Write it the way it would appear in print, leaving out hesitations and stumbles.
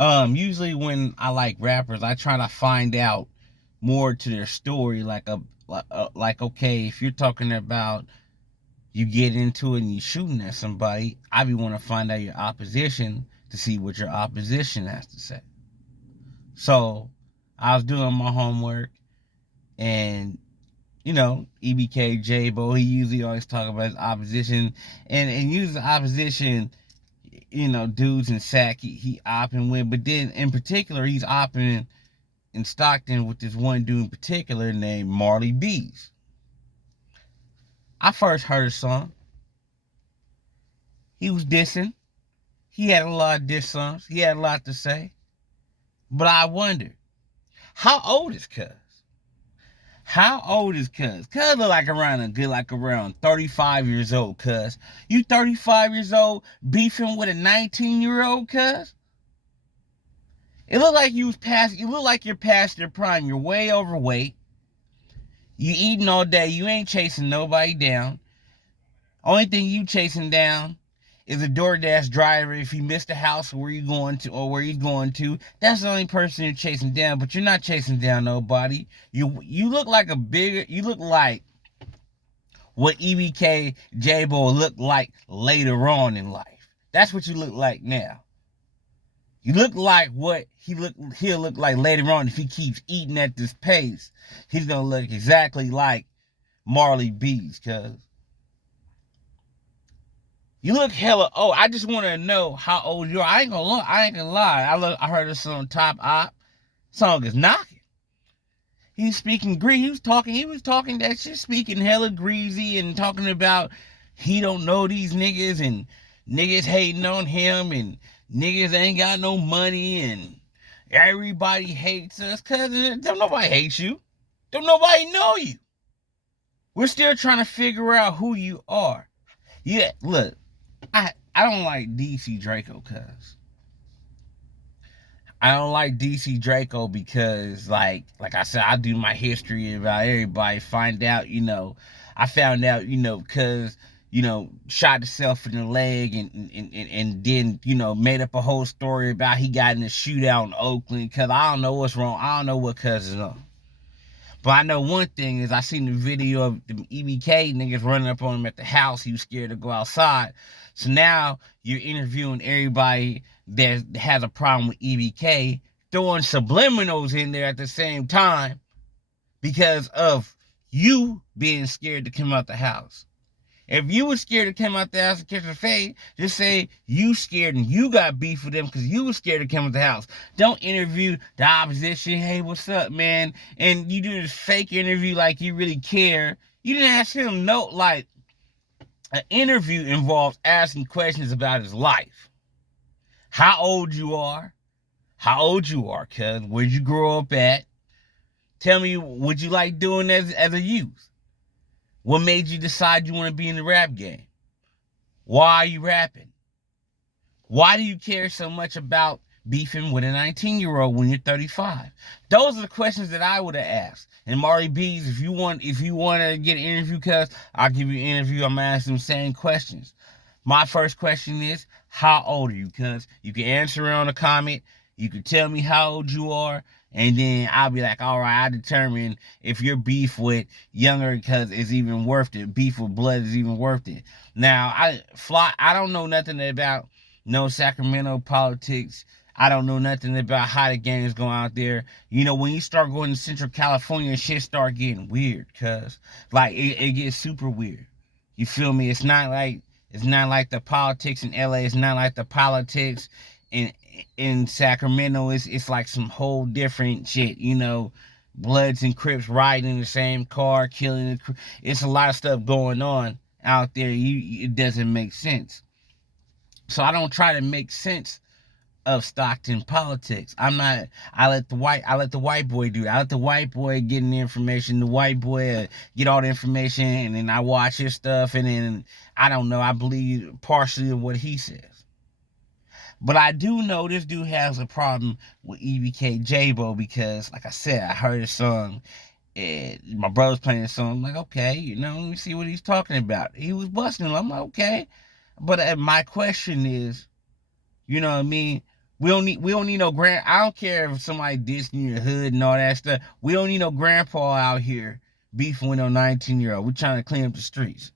Usually when I like rappers, I try to find out more to their story. Like okay, if you're talking about you get into it and you shooting at somebody, I be want to find out your opposition to see what your opposition has to say. So I was doing my homework, and EBK JAYBOO, he usually always talk about his opposition, and use the opposition, dudes in Sac he opping with, but then in particular he's opping in Stockton with this one dude in particular named MARLEYBee3Z. I first heard a song. He was dissing. He had a lot of diss songs. He had a lot to say. But I wondered, how old is Cuz? How old is Cuz? Cuz look like around 35 years old, Cuz. You 35 years old beefing with a 19-year-old, Cuz? It look like you look like you're past your prime. You're way overweight. You eating all day. You ain't chasing nobody down. Only thing you chasing down is a DoorDash driver if he missed the house where you going to or where he's going to. That's the only person you're chasing down, but you're not chasing down nobody. You look like you look like what EBK JAYBOO looked like later on in life. That's what you look like now. You look like what he'll look like later on if he keeps eating at this pace. He's gonna look exactly like MARLEYBee3Z, cuz. You look hella old. I just want to know how old you are. I ain't gonna lie. I heard this song Top Op. Song is knocking. He's speaking greasy. He was talking that shit, speaking hella greasy and talking about he don't know these niggas and niggas hating on him and niggas ain't got no money and everybody hates us. Cause don't nobody hate you. Don't nobody know you. We're still trying to figure out who you are. Yeah, look. I don't like DC Draco, cuz. I don't like DC Draco because, like I said, I do my history about everybody. I found out, cuz, shot himself in the leg and then, made up a whole story about he got in a shootout in Oakland. Cuz I don't know what's wrong. I don't know what cuz is on. But I know one thing is I seen the video of the EBK niggas running up on him at the house. He was scared to go outside. So now you're interviewing everybody that has a problem with EBK, throwing subliminals in there at the same time because of you being scared to come out the house. If you were scared to come out the house and catch a fade, just say you scared and you got beef with them because you were scared to come out the house. Don't interview the opposition. Hey, what's up, man? And you do this fake interview like you really care. You didn't ask him no, like, an interview involves asking questions about his life. How old you are. How old you are, cuz. Where'd you grow up at? Tell me what you like doing as a youth. What made you decide you want to be in the rap game? Why are you rapping? Why do you care so much about beefing with a 19-year-old when you're 35? Those are the questions that I would have asked. And MARLEYBee3Z, if you want to get an interview, cuz, I'll give you an interview. I'm going to ask them the same questions. My first question is, how old are you, cuz? You can answer it on a comment. You can tell me how old you are. And then I'll be like, all right, I determine if your beef with younger because it's even worth it. Beef with blood is even worth it. Now, I don't know nothing about no Sacramento politics. I don't know nothing about how the game is going out there. When you start going to Central California, shit start getting weird, cuz. Like, it gets super weird. You feel me? It's not like the politics in LA. It's not like the politics in Sacramento. It's like some whole different shit, Bloods and Crips riding in the same car, killing it's a lot of stuff going on out there. It doesn't make sense. So I don't try to make sense of Stockton politics. I let the white boy do it. I let the white boy get the information. The white boy get all the information, and then I watch his stuff, and then I don't know, I believe partially of what he says. But I do know this dude has a problem with EBK JAYBOO because, like I said, I heard his song. And my brother's playing the song. I'm like, okay, let me see what he's talking about. He was busting him. I'm like, okay. But my question is, you know what I mean? We don't need no grand. I don't care if somebody dissing your hood and all that stuff. We don't need no grandpa out here beefing with no 19-year-old. We trying to clean up the streets.